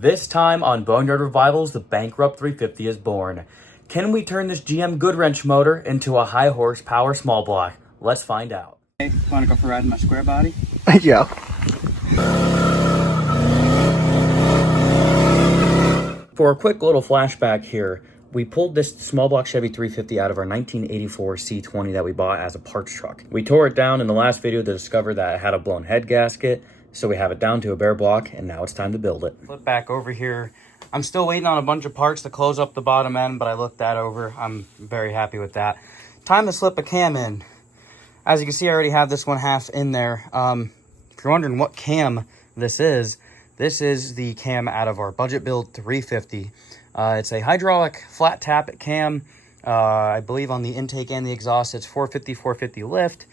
This time on Boneyard Revivals, the Bankrupt 350 is born. Can we turn this GM Goodwrench motor into a high horsepower small block? Let's find out. Hey, want to go for a ride in my Square Body? Yeah. For a quick little flashback here, we pulled this small block Chevy 350 out of our 1984 C20 that we bought as a parts truck. We tore it down in the last video to discover that it had a blown head gasket, so we have it down to a bare block, and now it's time to build it. Flip back over here. I'm still waiting on a bunch of parts to close up the bottom end, but I looked that over. I'm very happy with that. Time to slip a cam in. As you can see, I already have this one half in there. If you're wondering what cam this is the cam out of our budget build 350. It's a hydraulic flat tappet cam. I believe on the intake and the exhaust, it's 450 lift.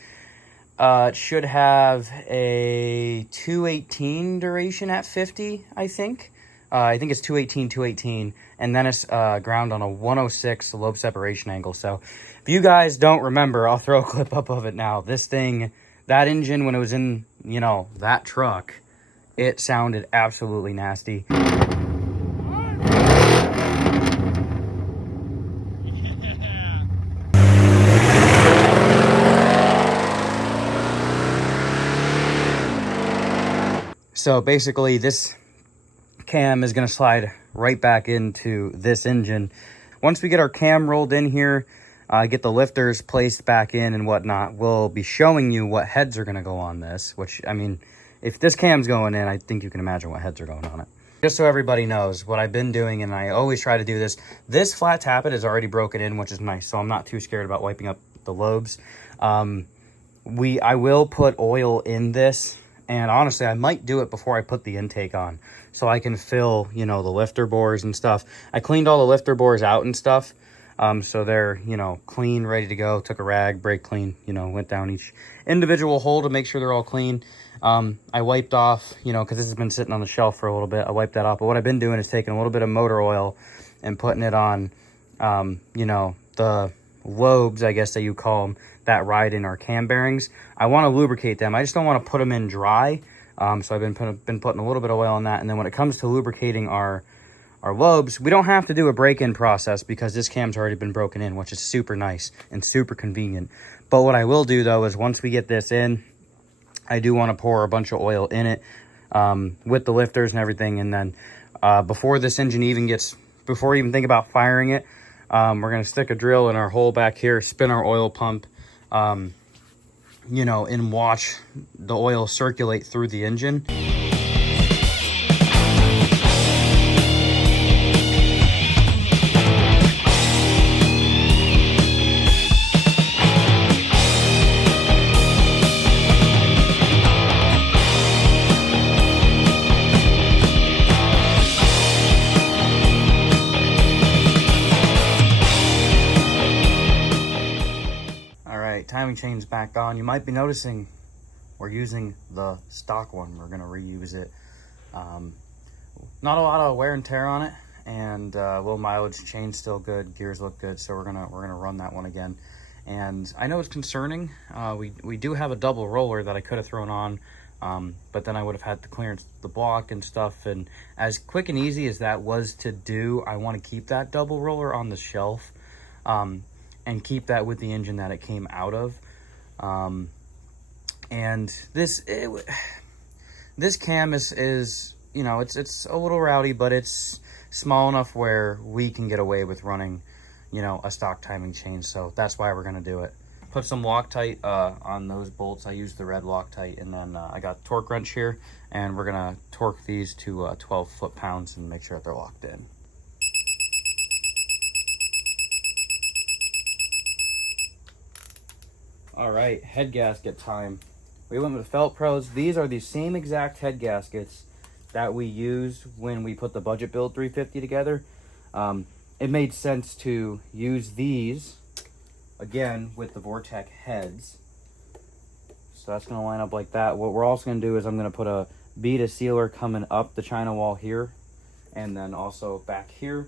It should have a 218 duration at 50, I think. I think it's 218, and then it's ground on a 106 lobe separation angle. So if you guys don't remember, I'll throw a clip up of it now. This thing, that engine, when it was in, you know, that truck, it sounded absolutely nasty. So basically this cam is going to slide right back into this engine. Once we get our cam rolled in here, get the lifters placed back in and whatnot, we'll be showing you what heads are going to go on this, which, I mean, if this cam's going in, I think you can imagine what heads are going on it. Just so everybody knows what I've been doing, and I always try to do this flat tappet is already broken in, which is nice, so I'm not too scared about wiping up the lobes. I will put oil in this. And honestly, I might do it before I put the intake on, so I can fill, you know, the lifter bores and stuff. I cleaned all the lifter bores out and stuff, so they're, you know, clean, ready to go. Took a rag, brake clean, you know, went down each individual hole to make sure they're all clean. I wiped off, you know, because this has been sitting on the shelf for a little bit. I wiped that off, but what I've been doing is taking a little bit of motor oil and putting it on, you know, the lobes, I guess that you call them, that ride in our cam bearings. I want to lubricate them. I just don't want to put them in dry. So I've been putting a little bit of oil on that. And then when it comes to lubricating our lobes, we don't have to do a break-in process because this cam's already been broken in, which is super nice and super convenient. But what I will do though is once we get this in, I do want to pour a bunch of oil in it with the lifters and everything. And then before this engine before we even think about firing it, we're going to stick a drill in our hole back here, spin our oil pump, you know, and watch the oil circulate through the engine. Timing chain's back on. You might be noticing we're using the stock one. We're going to reuse it. Not a lot of wear and tear on it, and low mileage. Chain's still good, gears look good, so we're gonna run that one again. And I know it's concerning. We do have a double roller that I could have thrown on, but then I would have had to clearance the block and stuff, and as quick and easy as that was to do, I want to keep that double roller on the shelf and keep that with the engine that it came out of. And this cam is, you know, it's a little rowdy, but it's small enough where we can get away with running, you know, a stock timing chain. So that's why we're going to do it. Put some Loctite on those bolts. I used the red Loctite, and then I got torque wrench here, and we're going to torque these to 12 foot-pounds and make sure that they're locked in. All right, head gasket time. We went with Felt Pros. These are the same exact head gaskets that we used when we put the budget build 350 together. It made sense to use these again with the Vortec heads. So that's going to line up like that. What we're also going to do is I'm going to put a bead sealer coming up the China wall here, and then also back here,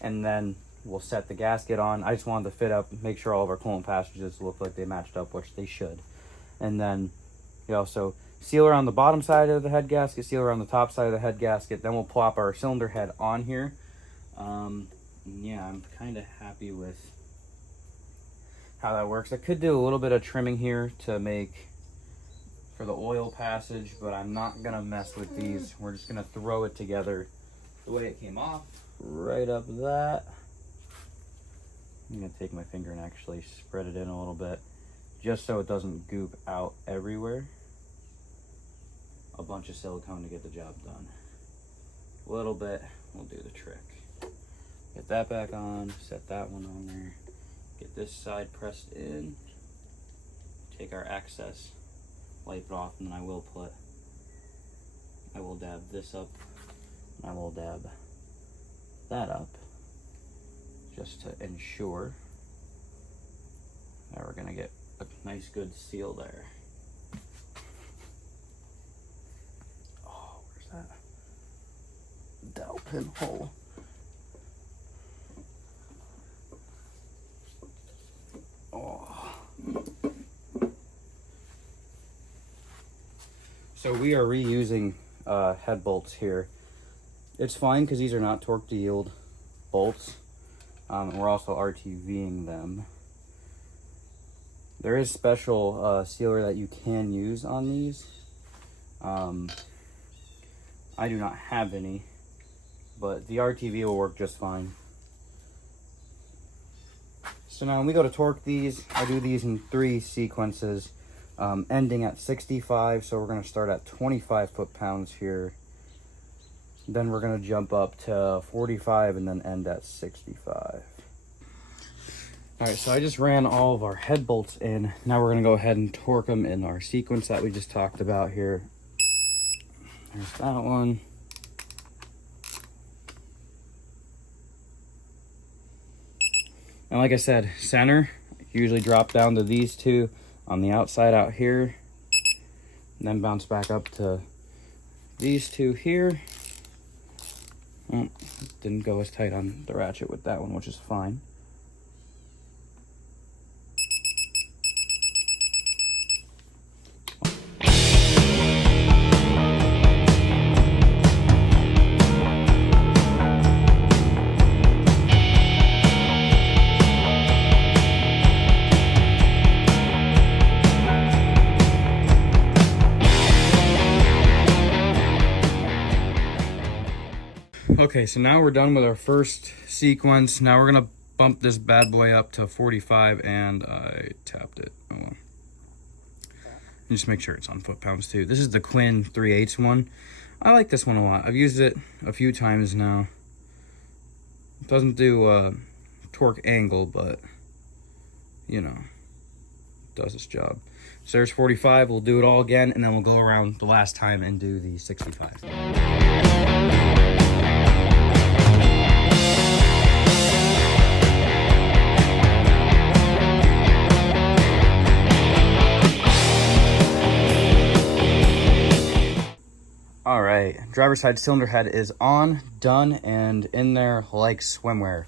and then we'll set the gasket on. I just wanted to fit up, make sure all of our coolant passages look like they matched up, which they should. And then you also sealer on the bottom side of the head gasket, sealer on the top side of the head gasket. Then we'll plop our cylinder head on here. Yeah, I'm kind of happy with how that works. I could do a little bit of trimming here to make for the oil passage, but I'm not gonna mess with these. We're just gonna throw it together the way it came off, right up that. I'm gonna take my finger and actually spread it in a little bit, just so it doesn't goop out everywhere. A bunch of silicone to get the job done. A little bit will do the trick. Get that back on, set that one on there. Get this side pressed in. Take our excess, wipe it off, and then I will dab this up, and I will dab that up, just to ensure that we're gonna get a nice good seal there. Oh, where's that dowel pin hole? Oh. So we are reusing head bolts here. It's fine because these are not torque to yield bolts. We're also RTVing them. There is special sealer that you can use on these. I do not have any, but the RTV will work just fine. So now when we go to torque these, I do these in 3 sequences, ending at 65. So we're going to start at 25 foot-pounds here. Then we're going to jump up to 45 and then end at 65. All right, so I just ran all of our head bolts in. Now we're going to go ahead and torque them in our sequence that we just talked about here. There's that one. And like I said, center, usually drop down to these two on the outside out here, and then bounce back up to these two here. Oh, didn't go as tight on the ratchet with that one, which is fine. Okay, so now we're done with our first sequence. Now we're gonna bump this bad boy up to 45, and I tapped it. Oh well. Just make sure it's on foot-pounds too. This is the Quinn 3/8 one. I like this one a lot. I've used it a few times now. It doesn't do torque angle, but you know, it does its job. So there's 45. We'll do it all again, and then we'll go around the last time and do the 65. All right, driver's side cylinder head is on, done, and in there like swimwear.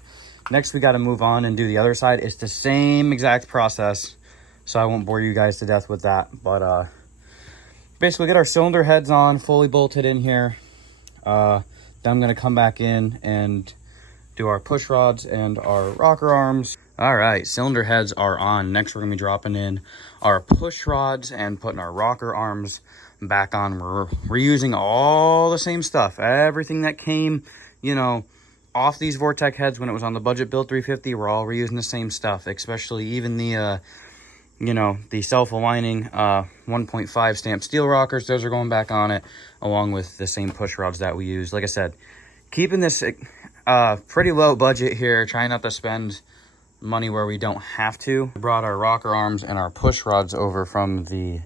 Next, we got to move on and do the other side. It's the same exact process, so I won't bore you guys to death with that. But basically, get our cylinder heads on, fully bolted in here. Then I'm going to come back in and do our push rods and our rocker arms. All right, cylinder heads are on. Next, we're going to be dropping in our push rods and putting our rocker arms back on. We're reusing all the same stuff, everything that came, you know, off these Vortec heads when it was on the budget build 350. We're all reusing the same stuff, especially even the you know, the self-aligning 1.5 stamp steel rockers. Those are going back on it, along with the same push rods that we use. Like I said, keeping this pretty low budget here, trying not to spend money where we don't have to. We brought our rocker arms and our push rods over from the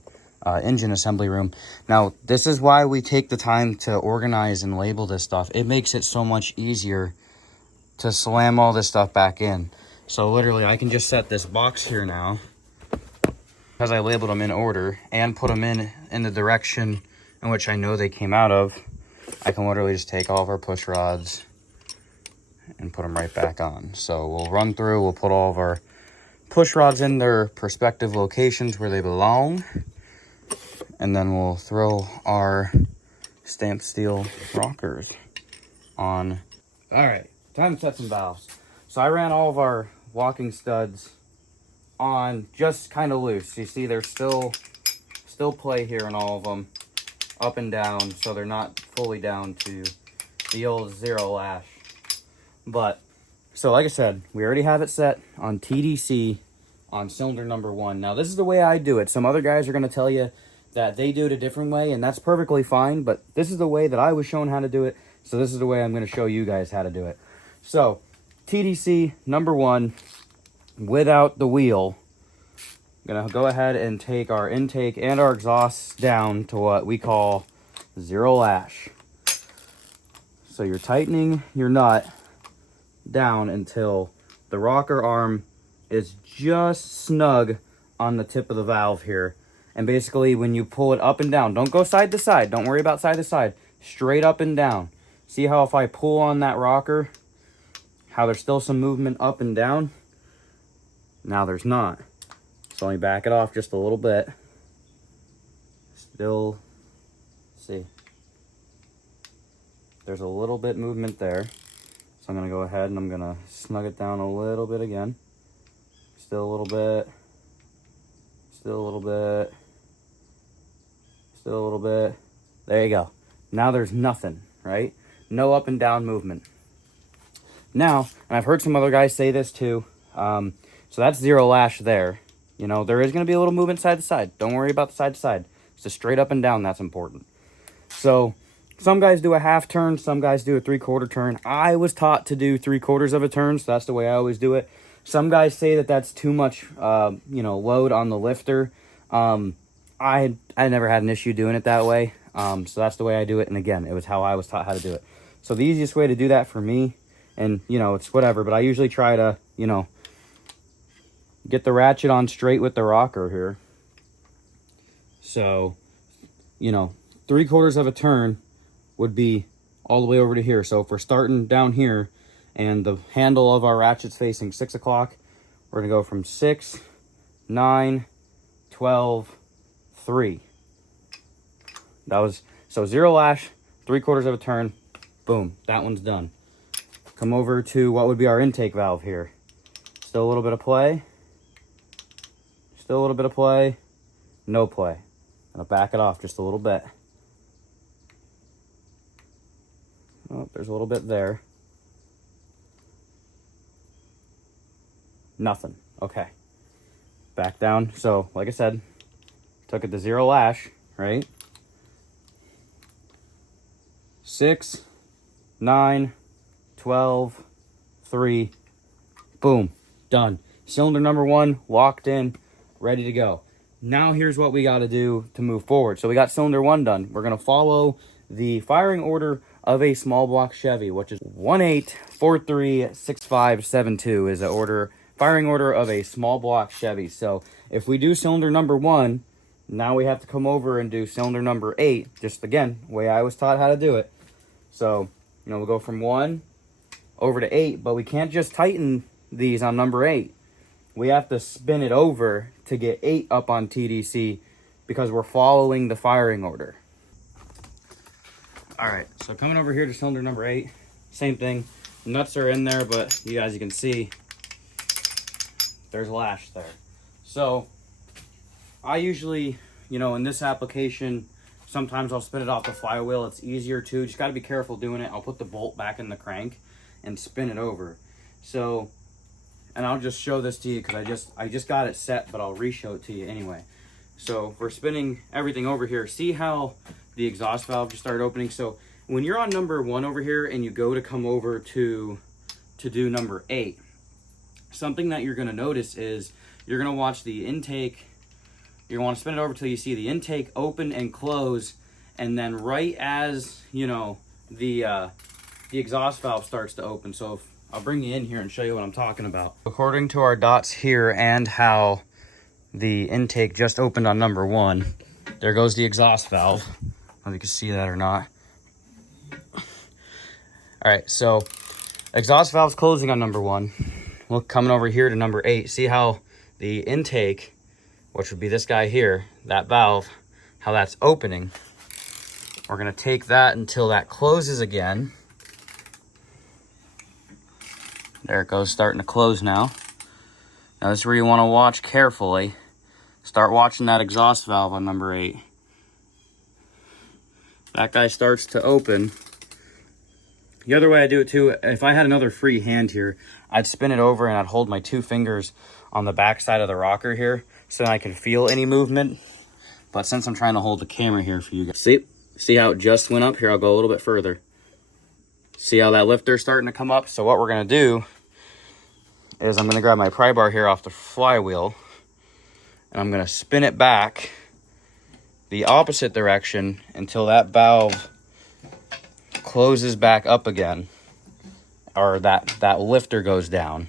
engine assembly room. Now, this is why we take the time to organize and label this stuff. It makes it so much easier to slam all this stuff back in. So literally, I can just set this box here now, because I labeled them in order, and put them in the direction in which I know they came out of. I can literally just take all of our push rods and put them right back on. So we'll run through, we'll put all of our push rods in their respective locations where they belong. and then we'll throw our stamped steel rockers on. All right, time to set some valves. So I ran all of our locking studs on just kind of loose. You see there's still play here in all of them, up and down, so they're not fully down to the old 0 lash. But so like I said, we already have it set on TDC on cylinder number 1. Now this is the way I do it. Some other guys are going to tell you that they do it a different way, and that's perfectly fine, but this is the way that I was shown how to do it, so this is the way I'm going to show you guys how to do it. So TDC number 1, without the wheel, I'm going to go ahead and take our intake and our exhaust down to what we call 0 lash. So you're tightening your nut down until the rocker arm is just snug on the tip of the valve here. And basically when you pull it up and down, don't go side to side, don't worry about side to side, straight up and down. See how if I pull on that rocker, how there's still some movement up and down? Now there's not. So let me back it off just a little bit. Still, see, there's a little bit movement there. So I'm gonna go ahead and I'm gonna snug it down a little bit again. Still a little bit, still a little bit, still a little bit. There you go. Now there's nothing, right? No up and down movement. Now, and I've heard some other guys say this too, so that's 0 lash there. You know, there is going to be a little movement side to side. Don't worry about the side to side. It's just straight up and down that's important. So some guys do a half turn, some guys do a 3/4 turn. I was taught to do 3/4 of a turn, so that's the way I always do it. Some guys say that that's too much, you know, load on the lifter. I never had an issue doing it that way, so that's the way I do it. And again, it was how I was taught how to do it. So the easiest way to do that for me, and you know, it's whatever, but I usually try to, you know, get the ratchet on straight with the rocker here. So, you know, 3/4 of a turn would be all the way over to here. So if we're starting down here and the handle of our ratchet's facing 6 o'clock, we're gonna go from 6, 9, 12, 3. That was, so 0 lash, 3/4 of a turn, boom, that one's done. Come over to what would be our intake valve here. Still a little bit of play. Still a little bit of play, no play. Gonna back it off just a little bit. Oh, there's a little bit there. Nothing, okay. Back down, so like I said, took it to 0 lash, right? 6, 9, 12, 3, boom, done. Cylinder number 1 locked in, ready to go. Now here's what we got to do to move forward. So we got cylinder 1 done. We're going to follow the firing order of a small block Chevy, which is 18436572 is the firing order of a small block Chevy. So if we do cylinder number 1, now we have to come over and do cylinder number 8, just again, way I was taught how to do it. So, you know, we'll go from 1 over to 8, but we can't just tighten these on number 8. We have to spin it over to get 8 up on TDC because we're following the firing order. All right, so coming over here to cylinder number 8, same thing. Nuts are in there, but you guys, you can see there's lash there. So I usually, you know, in this application, sometimes I'll spin it off the flywheel. It's easier too. Just got to be careful doing it. I'll put the bolt back in the crank and spin it over. So, and I'll just show this to you because I just got it set, but I'll re-show it to you anyway. So we're spinning everything over here. See how the exhaust valve just started opening? So when you're on number 1 over here and you go to come over to do number 8, something that you're going to notice is you're going to watch the intake. You want to spin it over till you see the intake open and close, and then right as, you know, the exhaust valve starts to open. So if, I'll bring you in here and show you what I'm talking about. According to our dots here and how the intake just opened on number 1, there goes the exhaust valve. I don't know if you can see that or not. All right, so exhaust valve's closing on number 1. Look, coming over here to number 8, see how the intake, which would be this guy here, that valve, how that's opening. We're gonna take that until that closes again. There it goes, starting to close now. Now this is where you wanna watch carefully. Start watching that exhaust valve on number 8. That guy starts to open. The other way I do it too, if I had another free hand here, I'd spin it over and I'd hold my 2 fingers on the back side of the rocker here so that I can feel any movement. But since I'm trying to hold the camera here for you guys, see how it just went up? Here, I'll go a little bit further. See how that lifter's starting to come up? So what we're gonna do is I'm gonna grab my pry bar here off the flywheel and I'm gonna spin it back the opposite direction until that valve closes back up again, or that lifter goes down.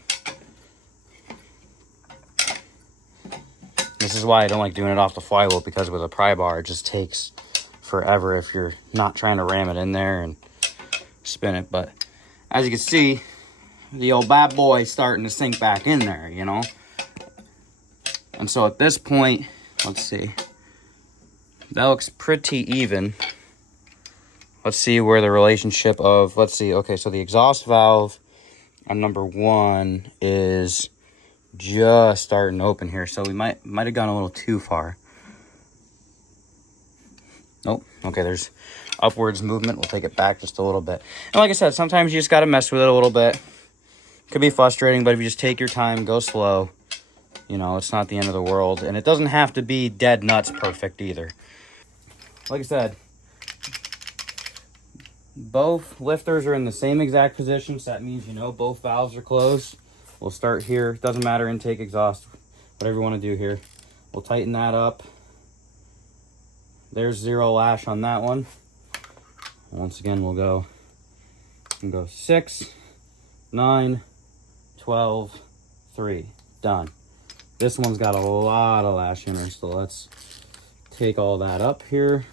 This is why I don't like doing it off the flywheel, because with a pry bar, it just takes forever if you're not trying to ram it in there and spin it. But as you can see, the old bad boy is starting to sink back in there, you know? And so at this point, let's see, that looks pretty even. Let's see where the relationship of, let's see, okay, so the exhaust valve on number 1 is just starting to open here, so we might have gone a little too far. Nope. Okay, there's upwards movement. We'll take it back just a little bit. And like I said, sometimes you just got to mess with it a little bit. Could be frustrating, but if you just take your time, go slow, you know, it's not the end of the world. And it doesn't have to be dead nuts perfect either. Like I said, both lifters are in the same exact position, so that means, you know, both valves are closed. We'll start here. Doesn't matter, intake, exhaust, whatever you want to do here. We'll tighten that up. There's 0 lash on that one. Once again, we'll go 6, 9, 12, 3. Done. This one's got a lot of lash in her, so let's take all that up here.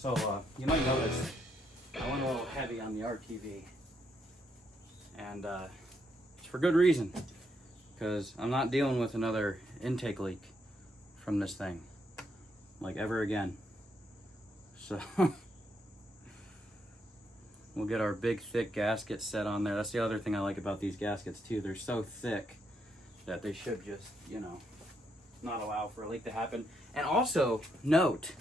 So you might notice I went a little heavy on the RTV, and it's for good reason, because I'm not dealing with another intake leak from this thing, like, ever again. So we'll get our big thick gasket set on there. That's the other thing I like about these gaskets too. They're so thick that they should just, you know, not allow for a leak to happen. And also, note,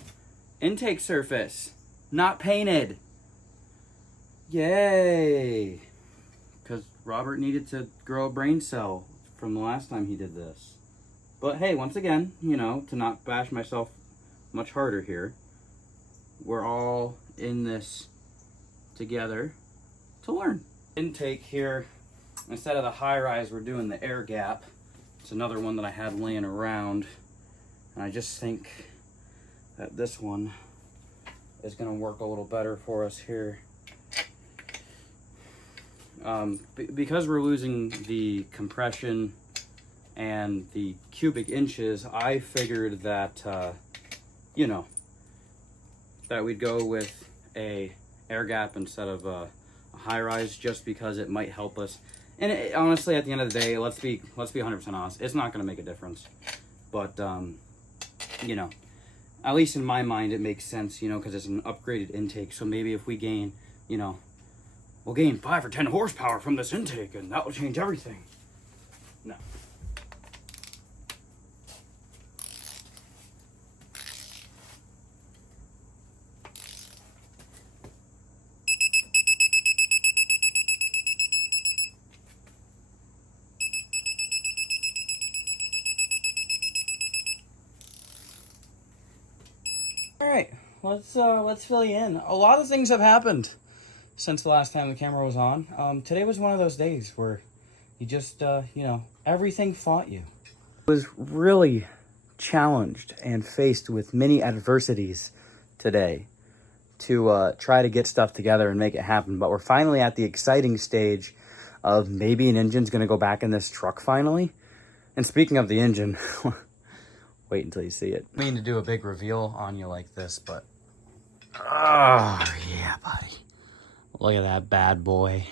intake surface, not painted. Yay! Because Robert needed to grow a brain cell from the last time he did this. But hey, once again, you know, to not bash myself much harder here, we're all in this together to learn. Intake here, instead of the high rise, we're doing the air gap. It's another one that I had laying around, and I just think that this one is going to work a little better for us here. Because we're losing the compression and the cubic inches, I figured that, you know, that we'd go with a air gap instead of a high rise, just because it might help us. And it, honestly, at the end of the day, let's be 100% honest, it's not going to make a difference. But, you know, at least in my mind, it makes sense, you know, because it's an upgraded intake. So maybe if we gain, you know, we'll gain 5 or 10 horsepower from this intake, and that will change everything. No. All right, let's fill you in. A lot of things have happened since the last time the camera was on. Today was one of those days where you just, everything fought you. I was really challenged and faced with many adversities today to try to get stuff together and make it happen. But we're finally at the exciting stage of maybe an engine's going to go back in this truck finally. And speaking of the engine, wait until you see it. I mean to do a big reveal on you like this, but oh yeah, buddy. Look at that bad boy.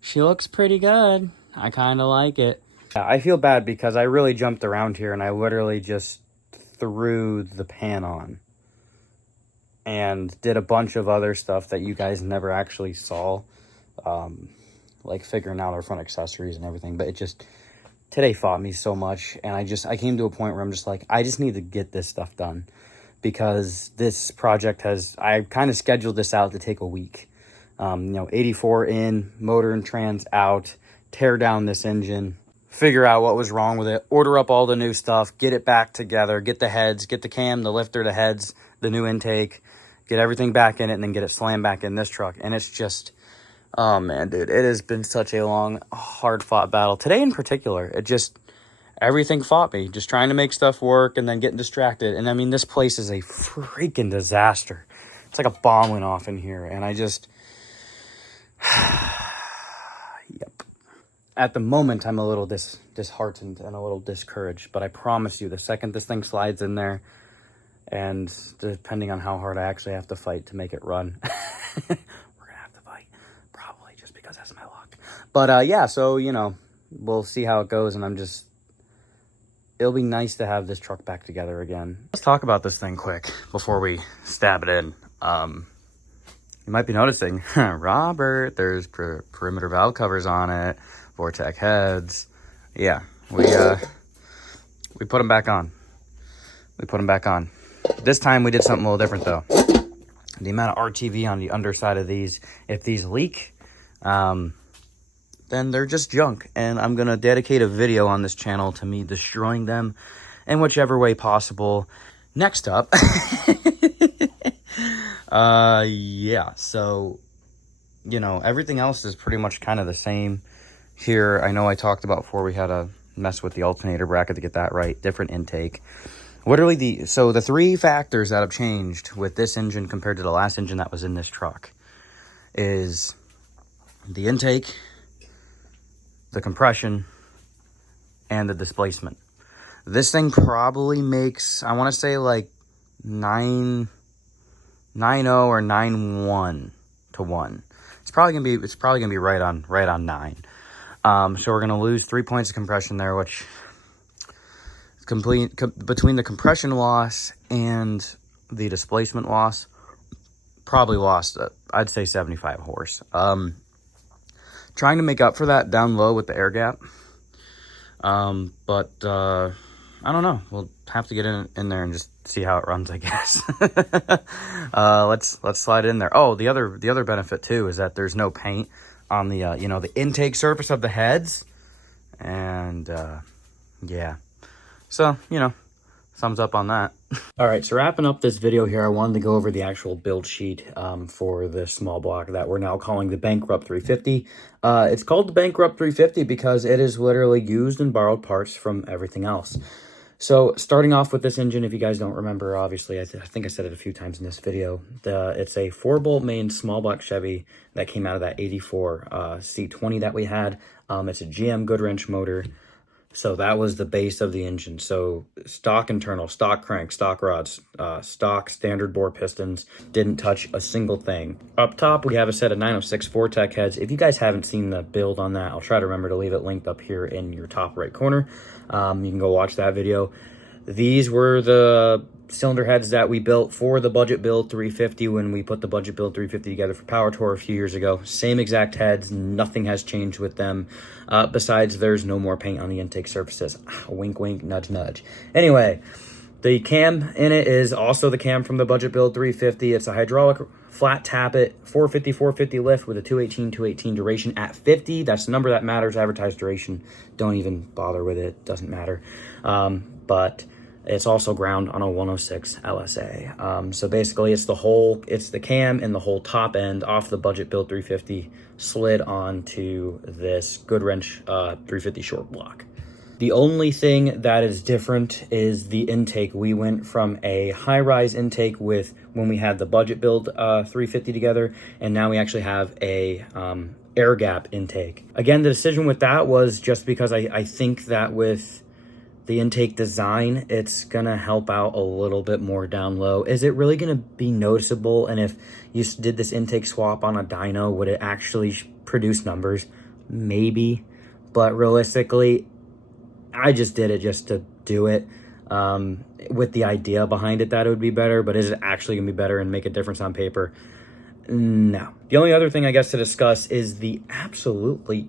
She looks pretty good. I kind of like it. Yeah, I feel bad because I really jumped around here and I literally just threw the pan on and did a bunch of other stuff that you guys never actually saw, like figuring out our front accessories and everything. But it just, today fought me so much, and I came to a point where I'm just like, I just need to get this stuff done, because this project I kind of scheduled this out to take a week. 84 in, motor and trans out, tear down this engine, figure out what was wrong with it, order up all the new stuff, get it back together, get the heads, get the cam, the lifter, the heads, the new intake, get everything back in it, and then get it slammed back in this truck. And it's just, oh man, dude, it has been such a long, hard-fought battle. Today in particular, everything fought me, just trying to make stuff work and then getting distracted. And I mean, this place is a freaking disaster. It's like a bomb went off in here, and I just, yep. At the moment, I'm a little disheartened and a little discouraged, but I promise you, the second this thing slides in there, and depending on how hard I actually have to fight to make it run, we're gonna have to fight, probably, just because that's my luck. But yeah, so we'll see how it goes, and it'll be nice to have this truck back together again. Let's talk about this thing quick before we stab it in. You might be noticing, Robert, there's perimeter valve covers on it, Vortec heads. Yeah, we put them back on. This time we did something a little different though. The amount of RTV on the underside of these, if these leak, then they're just junk. And I'm going to dedicate a video on this channel to me destroying them in whichever way possible. Next up, yeah, so, everything else is pretty much kind of the same here. I know I talked about before we had to mess with the alternator bracket to get that right, different intake. Literally, the three factors that have changed with this engine compared to the last engine that was in this truck is the intake, the compression, and the displacement. This thing probably makes, I want to say, like 9.0 or 9.1 to 1. It's probably gonna be right on 9. So we're gonna lose 3 points of compression there, which between the compression loss and the displacement loss, probably lost, I'd say 75 horse. Trying to make up for that down low with the air gap. But I don't know. We'll have to get in there and just see how it runs, I guess. Let's slide in there. Oh, the other benefit too is that there's no paint on the the intake surface of the heads, and yeah. So, thumbs up on that. All right, so wrapping up this video here, I wanted to go over the actual build sheet for this small block that we're now calling the Bankrupt 350. It's called the Bankrupt 350 because it is literally used and borrowed parts from everything else. So starting off with this engine, if you guys don't remember, obviously, I think I said it a few times in this video, it's a 4-bolt main small block Chevy that came out of that 84 C20 that we had. It's a GM Goodwrench motor. So that was the base of the engine. So stock internal, stock crank, stock rods, stock standard bore pistons, didn't touch a single thing. Up top, we have a set of 906 Vortec heads. If you guys haven't seen the build on that, I'll try to remember to leave it linked up here in your top right corner. You can go watch that video. These were the cylinder heads that we built for the budget build 350 when we put the budget build 350 together for Power Tour a few years ago. Same exact heads, nothing has changed with them. Besides, there's no more paint on the intake surfaces. Wink, wink, nudge, nudge. Anyway, the cam in it is also the cam from the budget build 350. It's a hydraulic flat tappet, 450 lift with a 218 duration at 50. That's the number that matters. Advertised duration, don't even bother with it. Doesn't matter. But It's also ground on a 106 LSA. So basically it's the cam and the whole top end off the budget build 350 slid onto this Goodwrench 350 short block. The only thing that is different is the intake. We went from a high-rise intake with when we had the budget build 350 together, and now we actually have a air gap intake. Again, the decision with that was just because I think that with the intake design, it's gonna help out a little bit more down low. Is it really gonna be noticeable? And if you did this intake swap on a dyno, would it actually produce numbers? Maybe, but realistically, I just did it just to do it, with the idea behind it that it would be better. But is it actually gonna be better and make a difference on paper? No. The only other thing I guess to discuss is the absolutely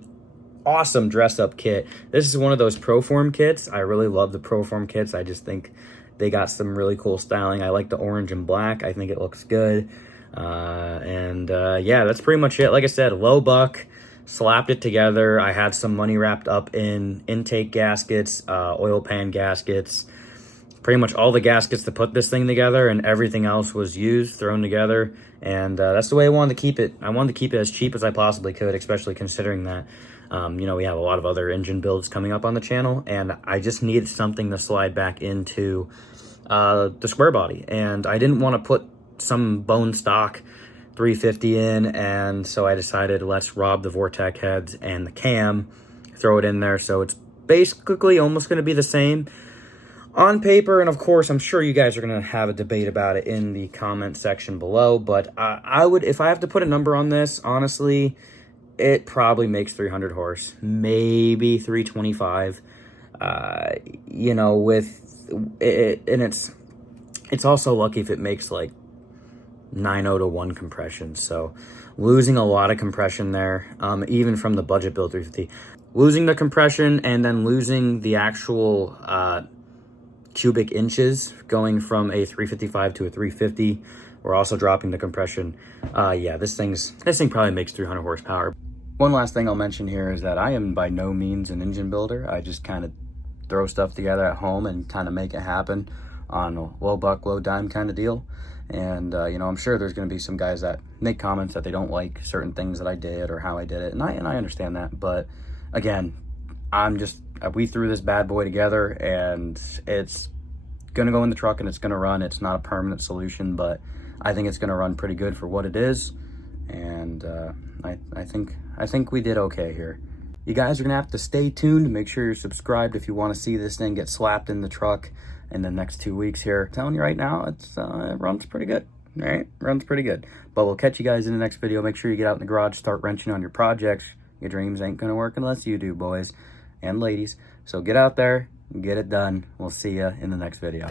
awesome dress up kit. This is one of those Proform kits. I really love the Proform kits. I just think they got some really cool styling. I like the orange and black. I think it looks good. Yeah, that's pretty much it. Like I said, low buck, slapped it together. I had some money wrapped up in intake gaskets, oil pan gaskets, pretty much all the gaskets to put this thing together, and everything else was used, thrown together. And that's the way I wanted to keep it. I wanted to keep it as cheap as I possibly could, especially considering that you know, we have a lot of other engine builds coming up on the channel, and I just needed something to slide back into the Square Body. And I didn't want to put some bone stock 350 in, and so I decided let's rob the Vortec heads and the cam, throw it in there. So it's basically almost going to be the same on paper. And of course, I'm sure you guys are going to have a debate about it in the comment section below. But I would, if I have to put a number on this, honestly, it probably makes 300 horse, maybe 325. You know, with it, and it's also lucky if it makes like 9.0 to 1 compression. So losing a lot of compression there, even from the budget build 350, losing the compression and then losing the actual cubic inches, going from a 355 to a 350. We're also dropping the compression. Yeah, this thing probably makes 300 horsepower. One last thing I'll mention here is that I am by no means an engine builder. I just kind of throw stuff together at home and kind of make it happen on a low buck, low dime kind of deal. And, you know, I'm sure there's going to be some guys that make comments that they don't like certain things that I did or how I did it. And I understand that. But again, we threw this bad boy together, and it's going to go in the truck and it's going to run. It's not a permanent solution, but I think it's going to run pretty good for what it is. And I think we did okay here. You guys are going to have to stay tuned. Make sure you're subscribed if you want to see this thing get slapped in the truck in the next 2 weeks here. I'm telling you right now, it runs pretty good. All right, runs pretty good. But we'll catch you guys in the next video. Make sure you get out in the garage, start wrenching on your projects. Your dreams ain't going to work unless you do, boys and ladies. So get out there and get it done. We'll see you in the next video.